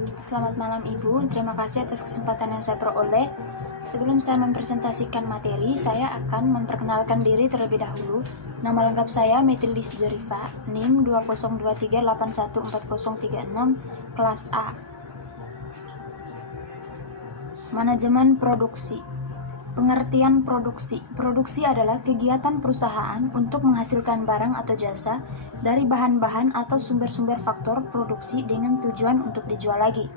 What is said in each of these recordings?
Selamat malam Ibu, terima kasih atas kesempatan yang saya peroleh. Sebelum saya mempresentasikan materi, saya akan memperkenalkan diri terlebih dahulu. Nama lengkap saya Metildis Jerifa, NIM 2023814036, kelas A. Manajemen produksi. Pengertian produksi. Produksi adalah kegiatan perusahaan untuk menghasilkan barang atau jasa dari bahan-bahan atau sumber-sumber faktor produksi dengan tujuan untuk dijual lagi.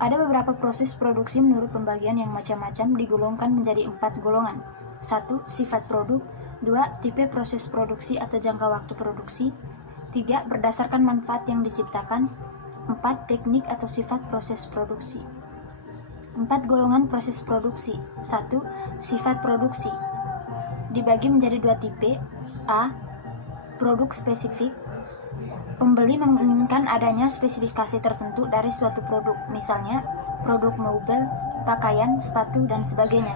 Ada beberapa proses produksi menurut pembagian yang macam-macam digolongkan menjadi 4 golongan. 1. Sifat produk. 2. Tipe proses produksi atau jangka waktu produksi. 3. Berdasarkan manfaat yang diciptakan. 4. Teknik atau sifat proses produksi. 4 golongan proses produksi. 1. Sifat produksi dibagi menjadi 2 tipe. A. Produk spesifik. Pembeli menginginkan adanya spesifikasi tertentu dari suatu produk, misalnya produk mobil, pakaian, sepatu, dan sebagainya.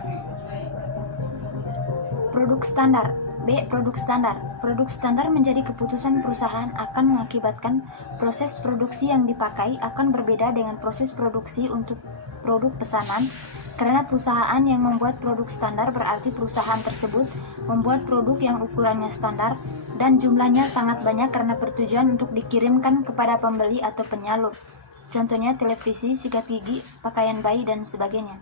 Produk standar. B. Produk standar. Produk standar menjadi keputusan perusahaan akan mengakibatkan proses produksi yang dipakai akan berbeda dengan proses produksi untuk produk pesanan. Karena perusahaan yang membuat produk standar berarti perusahaan tersebut membuat produk yang ukurannya standar dan jumlahnya sangat banyak karena bertujuan untuk dikirimkan kepada pembeli atau penyalur. Contohnya televisi, sikat gigi, pakaian bayi, dan sebagainya.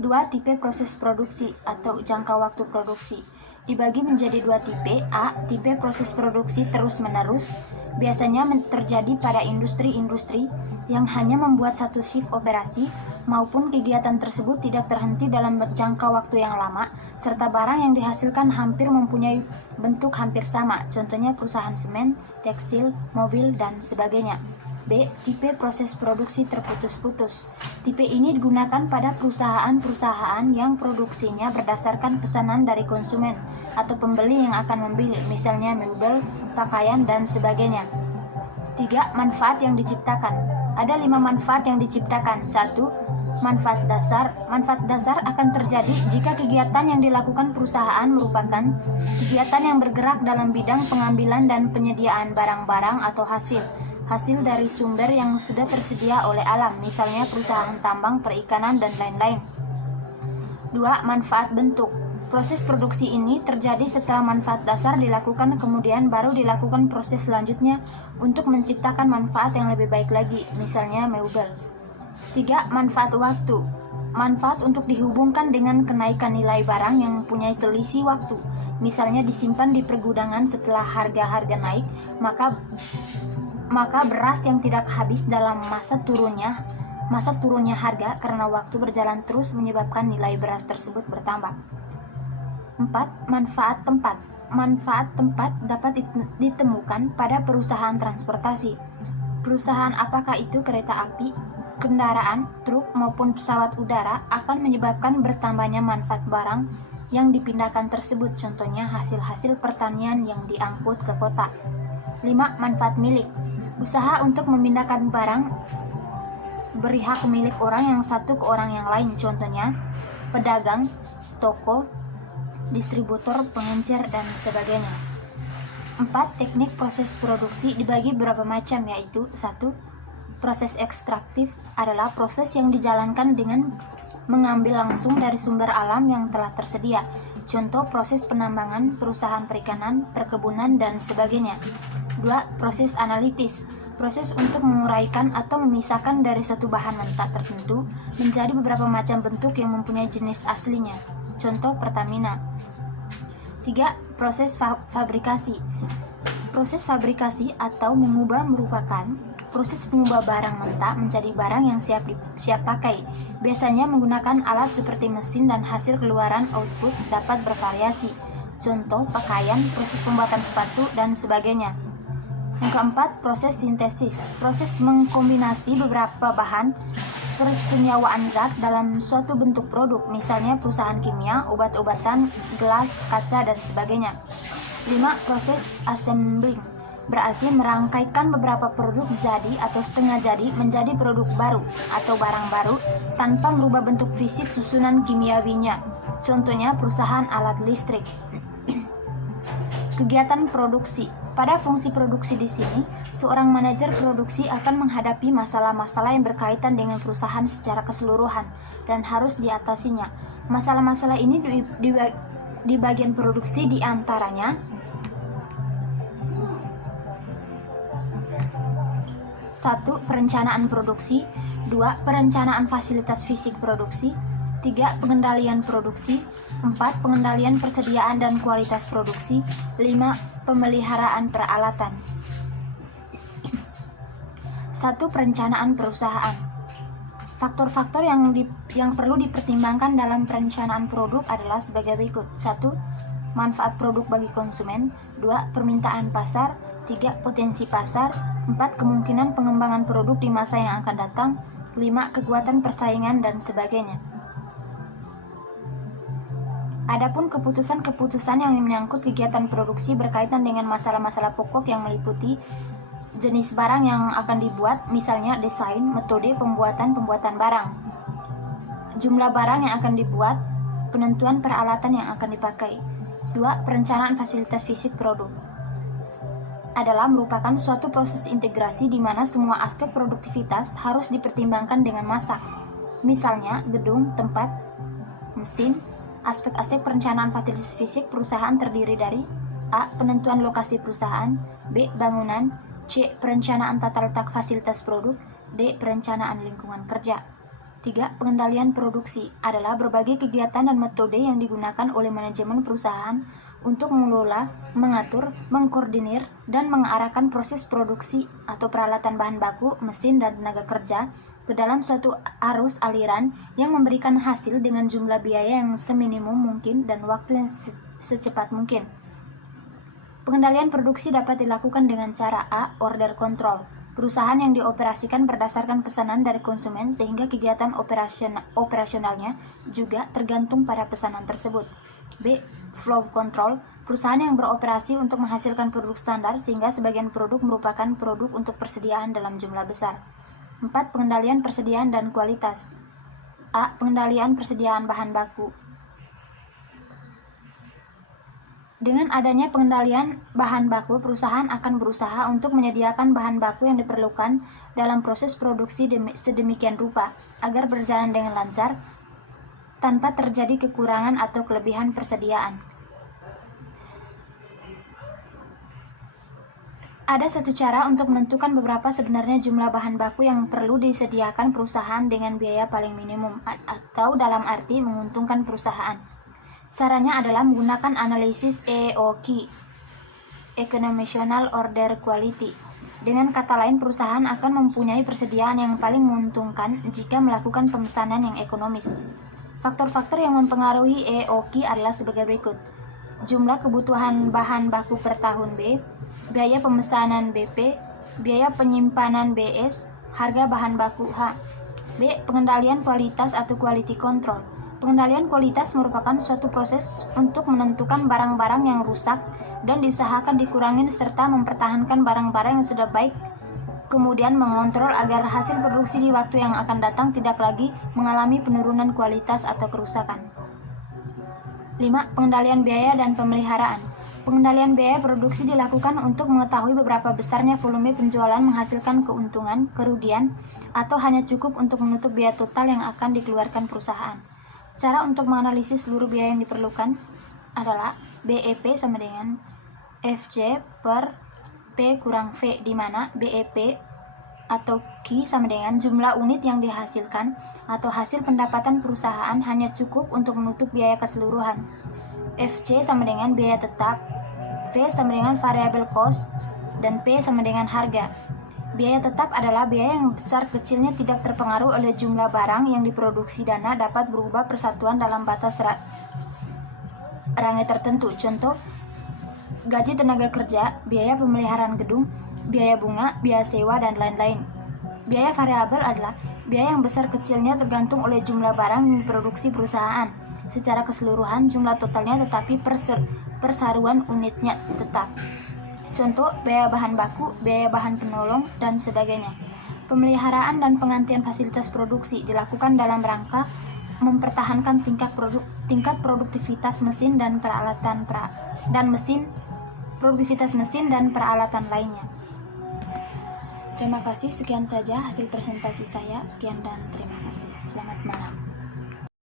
2. Tipe proses produksi atau jangka waktu produksi dibagi menjadi 2 tipe. A. Tipe proses produksi terus-menerus, biasanya terjadi pada industri-industri yang hanya membuat satu shift operasi maupun kegiatan tersebut tidak terhenti dalam jangka waktu yang lama, serta barang yang dihasilkan hampir mempunyai bentuk hampir sama, contohnya perusahaan semen, tekstil, mobil, dan sebagainya. B. Tipe proses produksi terputus-putus. Tipe ini digunakan pada perusahaan-perusahaan yang produksinya berdasarkan pesanan dari konsumen atau pembeli yang akan membeli, misalnya mobil, pakaian, dan sebagainya. 3. Manfaat yang diciptakan. Ada 5 manfaat yang diciptakan. 1. Manfaat dasar. Manfaat dasar akan terjadi jika kegiatan yang dilakukan perusahaan merupakan kegiatan yang bergerak dalam bidang pengambilan dan penyediaan barang-barang atau hasil dari sumber yang sudah tersedia oleh alam, misalnya perusahaan tambang, perikanan, dan lain-lain. 2. Manfaat bentuk. Proses produksi ini terjadi setelah manfaat dasar dilakukan, kemudian baru dilakukan proses selanjutnya untuk menciptakan manfaat yang lebih baik lagi, misalnya mobil. 3. Manfaat waktu. Manfaat untuk dihubungkan dengan kenaikan nilai barang yang mempunyai selisih waktu, misalnya disimpan di pergudangan setelah harga-harga naik, maka beras yang tidak habis dalam masa turunnya harga karena waktu berjalan terus menyebabkan nilai beras tersebut bertambah. 4. Manfaat tempat. Manfaat tempat dapat ditemukan pada perusahaan transportasi. Perusahaan apakah itu kereta api, kendaraan, truk, maupun pesawat udara akan menyebabkan bertambahnya manfaat barang yang dipindahkan tersebut, contohnya hasil-hasil pertanian yang diangkut ke kota. 5. Manfaat milik. Usaha untuk memindahkan barang beri hak milik orang yang satu ke orang yang lain, contohnya pedagang, toko, distributor, pengencer, dan sebagainya. 4. Teknik proses produksi dibagi beberapa macam, yaitu 1. Proses ekstraktif adalah proses yang dijalankan dengan mengambil langsung dari sumber alam yang telah tersedia, contoh proses penambangan, perusahaan perikanan, perkebunan, dan sebagainya. 2. Proses analitis. Proses untuk menguraikan atau memisahkan dari suatu bahan mentah tertentu menjadi beberapa macam bentuk yang mempunyai jenis aslinya, contoh Pertamina. 3. Proses fabrikasi. Proses fabrikasi atau mengubah merupakan proses mengubah barang mentah menjadi barang yang siap pakai. Biasanya menggunakan alat seperti mesin dan hasil keluaran output dapat bervariasi, contoh pakaian, proses pembuatan sepatu, dan sebagainya. Yang keempat, proses sintesis. Proses mengkombinasi beberapa bahan persenyawaan zat dalam suatu bentuk produk, misalnya perusahaan kimia, obat-obatan, gelas, kaca, dan sebagainya. 5. Proses assembling. Berarti merangkaikan beberapa produk jadi atau setengah jadi menjadi produk baru atau barang baru tanpa merubah bentuk fisik susunan kimiawinya, contohnya perusahaan alat listrik. Kegiatan produksi. Pada fungsi produksi di sini, seorang manajer produksi akan menghadapi masalah-masalah yang berkaitan dengan perusahaan secara keseluruhan dan harus diatasinya. Masalah-masalah ini di bagian produksi diantaranya: 1. Perencanaan produksi. 2. Perencanaan fasilitas fisik produksi. 3. Pengendalian produksi. 4. Pengendalian persediaan dan kualitas produksi. 5. Pemeliharaan peralatan. 1. Perencanaan perusahaan. Faktor-faktor yang perlu dipertimbangkan dalam perencanaan produk adalah sebagai berikut. 1. Manfaat produk bagi konsumen. 2. Permintaan pasar. 3. Potensi pasar. 4. Kemungkinan pengembangan produk di masa yang akan datang. 5. Kekuatan persaingan dan sebagainya. Adapun keputusan-keputusan yang menyangkut kegiatan produksi berkaitan dengan masalah-masalah pokok yang meliputi jenis barang yang akan dibuat, misalnya desain, metode pembuatan barang, jumlah barang yang akan dibuat, penentuan peralatan yang akan dipakai. 2. Perencanaan fasilitas fisik produk adalah merupakan suatu proses integrasi di mana semua aspek produktivitas harus dipertimbangkan dengan masak. Misalnya, gedung, tempat, mesin. Aspek-aspek perencanaan fasilitas fisik perusahaan terdiri dari: A. Penentuan lokasi perusahaan. B. Bangunan. C. Perencanaan tata letak fasilitas produk. D. Perencanaan lingkungan kerja. 3. Pengendalian produksi adalah berbagai kegiatan dan metode yang digunakan oleh manajemen perusahaan untuk mengelola, mengatur, mengkoordinir, dan mengarahkan proses produksi atau peralatan bahan baku, mesin, dan tenaga kerja ke dalam suatu arus aliran yang memberikan hasil dengan jumlah biaya yang seminimum mungkin dan waktu yang secepat mungkin. Pengendalian produksi dapat dilakukan dengan cara: A. Order control. Perusahaan yang dioperasikan berdasarkan pesanan dari konsumen sehingga kegiatan operasionalnya juga tergantung pada pesanan tersebut. B. Flow control. Perusahaan yang beroperasi untuk menghasilkan produk standar sehingga sebagian produk merupakan produk untuk persediaan dalam jumlah besar. 4. Pengendalian persediaan dan kualitas. A. Pengendalian persediaan bahan baku. Dengan adanya pengendalian bahan baku, perusahaan akan berusaha untuk menyediakan bahan baku yang diperlukan dalam proses produksi sedemikian rupa agar berjalan dengan lancar tanpa terjadi kekurangan atau kelebihan persediaan. Ada satu cara untuk menentukan beberapa sebenarnya jumlah bahan baku yang perlu disediakan perusahaan dengan biaya paling minimum atau dalam arti menguntungkan perusahaan. Caranya adalah menggunakan analisis EOQ, Economical Order Quality. Dengan kata lain, perusahaan akan mempunyai persediaan yang paling menguntungkan jika melakukan pemesanan yang ekonomis. Faktor-faktor yang mempengaruhi EOQ adalah sebagai berikut: jumlah kebutuhan bahan baku per tahun B, biaya pemesanan BP, biaya penyimpanan BS, harga bahan baku H. B. Pengendalian kualitas atau quality control. Pengendalian kualitas merupakan suatu proses untuk menentukan barang-barang yang rusak dan diusahakan dikurangi serta mempertahankan barang-barang yang sudah baik, kemudian mengontrol agar hasil produksi di waktu yang akan datang tidak lagi mengalami penurunan kualitas atau kerusakan. 5. Pengendalian biaya dan pemeliharaan. Pengendalian biaya produksi dilakukan untuk mengetahui beberapa besarnya volume penjualan menghasilkan keuntungan, kerugian, atau hanya cukup untuk menutup biaya total yang akan dikeluarkan perusahaan. Cara untuk menganalisis seluruh biaya yang diperlukan adalah BEP sama dengan FC per P kurang V, di mana BEP atau Q sama dengan jumlah unit yang dihasilkan atau hasil pendapatan perusahaan hanya cukup untuk menutup biaya keseluruhan. FC sama dengan biaya tetap, V sama dengan variable cost, dan P sama dengan harga. Biaya tetap adalah biaya yang besar kecilnya tidak terpengaruh oleh jumlah barang yang diproduksi. Dana dapat berubah persatuan dalam batas range tertentu. Contoh, gaji tenaga kerja, biaya pemeliharaan gedung, biaya bunga, biaya sewa, dan lain-lain. Biaya variabel adalah biaya yang besar kecilnya tergantung oleh jumlah barang yang diproduksi perusahaan. Secara keseluruhan jumlah totalnya tetapi persaruan unitnya tetap. Contoh, biaya bahan baku, biaya bahan penolong, dan sebagainya. Pemeliharaan dan penggantian fasilitas produksi dilakukan dalam rangka mempertahankan tingkat produktivitas mesin dan peralatan dan mesin produktivitas mesin, dan peralatan lainnya. Terima kasih, sekian saja hasil presentasi saya. Sekian dan terima kasih. Selamat malam.